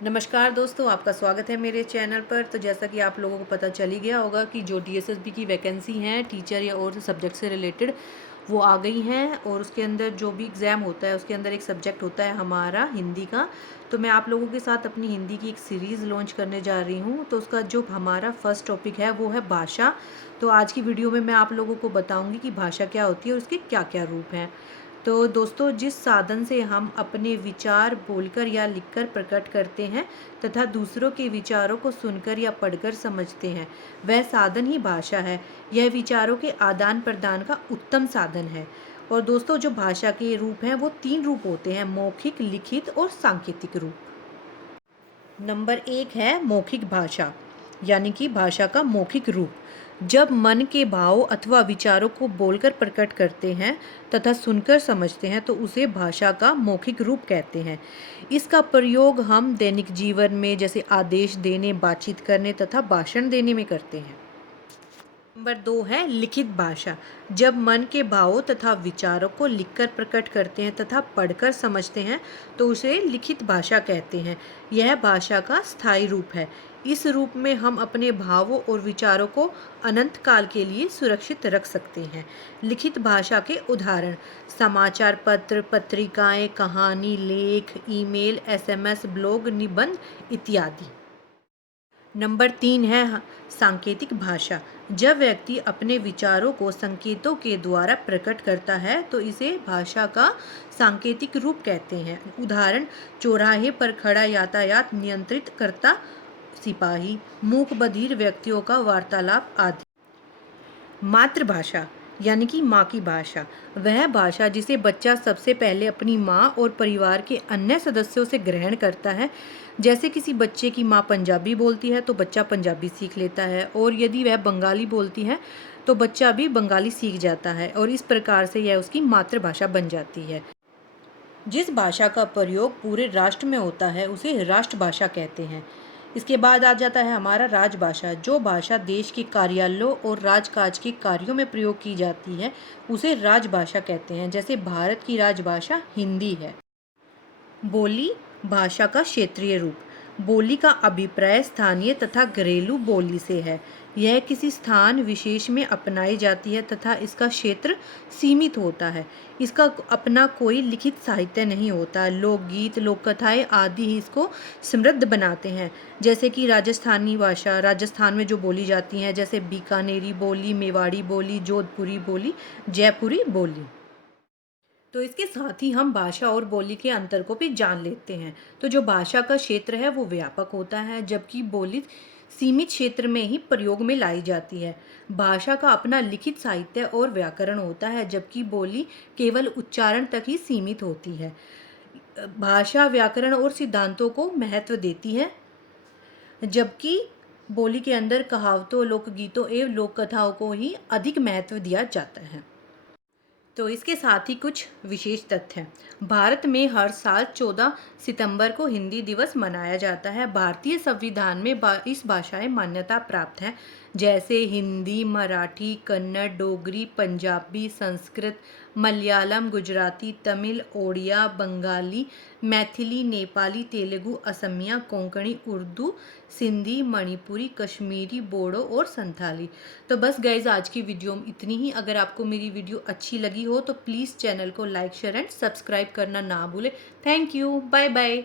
नमस्कार दोस्तों, आपका स्वागत है मेरे चैनल पर। तो जैसा कि आप लोगों को पता चल ही गया होगा कि जो डीएसएसबी की वैकेंसी हैं टीचर या और सब्जेक्ट से रिलेटेड वो आ गई हैं। और उसके अंदर जो भी एग्ज़ाम होता है उसके अंदर एक सब्जेक्ट होता है हमारा हिंदी का। तो मैं आप लोगों के साथ अपनी हिंदी की एक सीरीज़ लॉन्च करने जा रही हूँ। तो उसका जो हमारा फर्स्ट टॉपिक है वो है भाषा। तो आज की वीडियो में मैं आप लोगों को बताऊँगी कि भाषा क्या होती है और उसके क्या क्या रूप हैं। तो दोस्तों, जिस साधन से हम अपने विचार बोलकर या लिखकर प्रकट करते हैं तथा दूसरों के विचारों को सुनकर या पढ़कर समझते हैं, वह साधन ही भाषा है। यह विचारों के आदान प्रदान का उत्तम साधन है। और दोस्तों, जो भाषा के रूप हैं वो 3 रूप होते हैं: मौखिक, लिखित और सांकेतिक रूप। नंबर 1 है मौखिक भाषा, यानी कि भाषा का मौखिक रूप। जब मन के भाव अथवा विचारों को बोलकर प्रकट करते हैं तथा सुनकर समझते हैं तो उसे भाषा का मौखिक रूप कहते हैं। इसका प्रयोग हम दैनिक जीवन में जैसे आदेश देने, बातचीत करने तथा भाषण देने में करते हैं। नंबर 2 है लिखित भाषा। जब मन के भावों तथा विचारों को लिखकर प्रकट करते हैं तथा पढ़कर समझते हैं तो उसे लिखित भाषा कहते हैं। यह भाषा का स्थायी रूप है। इस रूप में हम अपने भावों और विचारों को अनंत काल के लिए सुरक्षित रख सकते हैं। लिखित भाषा के उदाहरण: समाचार पत्र, पत्रिकाएं, कहानी, लेख, ईमेल, एसएमएस, ब्लॉग, निबंध इत्यादि। नंबर 3 है सांकेतिक भाषा। जब व्यक्ति अपने विचारों को संकेतों के द्वारा प्रकट करता है तो इसे भाषा का सांकेतिक रूप कहते हैं। उदाहरण: चौराहे पर खड़ा यातायात नियंत्रित करता सिपाही, मूक बधिर व्यक्तियों का वार्तालाप आदि। मातृभाषा यानी कि माँ की भाषा, वह भाषा जिसे बच्चा सबसे पहले अपनी माँ और परिवार के अन्य सदस्यों से ग्रहण करता है। जैसे किसी बच्चे की माँ पंजाबी बोलती है तो बच्चा पंजाबी सीख लेता है, और यदि वह बंगाली बोलती है तो बच्चा भी बंगाली सीख जाता है, और इस प्रकार से यह उसकी मातृभाषा बन जाती है। जिस भाषा का प्रयोग पूरे राष्ट्र में होता है उसे राष्ट्रभाषा कहते हैं। इसके बाद आ जाता है हमारा राजभाषा। जो भाषा देश के कार्यालयों और राजकाज के कार्यों में प्रयोग की जाती है उसे राजभाषा कहते हैं। जैसे भारत की राजभाषा हिंदी है। बोली भाषा का क्षेत्रीय रूप। बोली का अभिप्राय स्थानीय तथा घरेलू बोली से है। यह किसी स्थान विशेष में अपनाई जाती है तथा इसका क्षेत्र सीमित होता है। इसका अपना कोई लिखित साहित्य नहीं होता। लोकगीत, लोककथाएं आदि ही इसको समृद्ध बनाते हैं। जैसे कि राजस्थानी भाषा, राजस्थान में जो बोली जाती हैं, जैसे बीकानेरी बोली, मेवाड़ी बोली, जोधपुरी बोली, जयपुरी बोली। तो इसके साथ ही हम भाषा और बोली के अंतर को भी जान लेते हैं। तो जो भाषा का क्षेत्र है वो व्यापक होता है, जबकि बोली सीमित क्षेत्र में ही प्रयोग में लाई जाती है। भाषा का अपना लिखित साहित्य और व्याकरण होता है, जबकि बोली केवल उच्चारण तक ही सीमित होती है। भाषा व्याकरण और सिद्धांतों को महत्व देती है, जबकि बोली के अंदर कहावतों, लोकगीतों एवं लोक कथाओं को ही अधिक महत्व दिया जाता है। तो इसके साथ ही कुछ विशेष तथ्य हैं। भारत में हर साल 14 सितंबर को हिंदी दिवस मनाया जाता है। भारतीय संविधान में 22 भाषाएं मान्यता प्राप्त हैं, जैसे हिंदी, मराठी, कन्नड़, डोगरी, पंजाबी, संस्कृत, मलयालम, गुजराती, तमिल, ओडिया, बंगाली, मैथिली, नेपाली, तेलुगु, असमिया, कोंकणी, उर्दू, सिंधी, मणिपुरी, कश्मीरी, बोडो और संथाली। तो बस गाइज, आज की वीडियो में इतनी ही। अगर आपको मेरी वीडियो अच्छी लगी हो तो प्लीज़ चैनल को लाइक, शेयर एंड सब्सक्राइब करना ना भूलें। Thank you, bye bye.